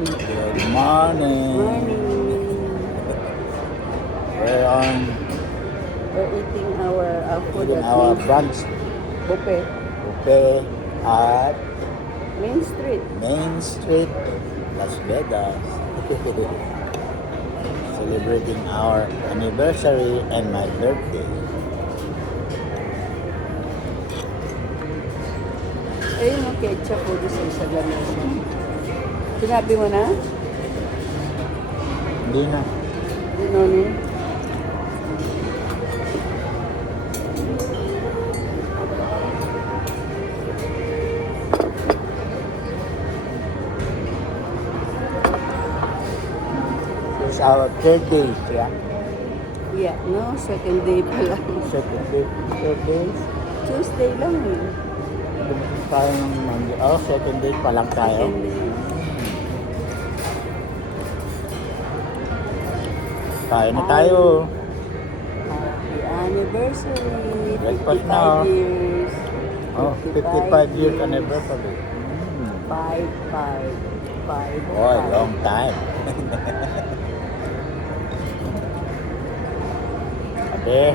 Good morning. Morning. We're eating our food Eating at our brunch Buffet. buffet at Main Street. Main Street, Las Vegas. Celebrating our anniversary and my birthday. Ayun yung ketchup po doon sa isa lamesa. Sinabi mo na? Hindi na. Dinoni? It's our third day, yeah? Yeah, no, second day pa lang. Second day, third day. Tuesday lang eh. Dumating tayo ng Monday. Oh, second day pa lang tayo. Second day. Kain na tayo. Happy anniversary. Breakfast 55 na, oh. years. Oh, 55 years anniversary. Five. Oh, long time. Ate,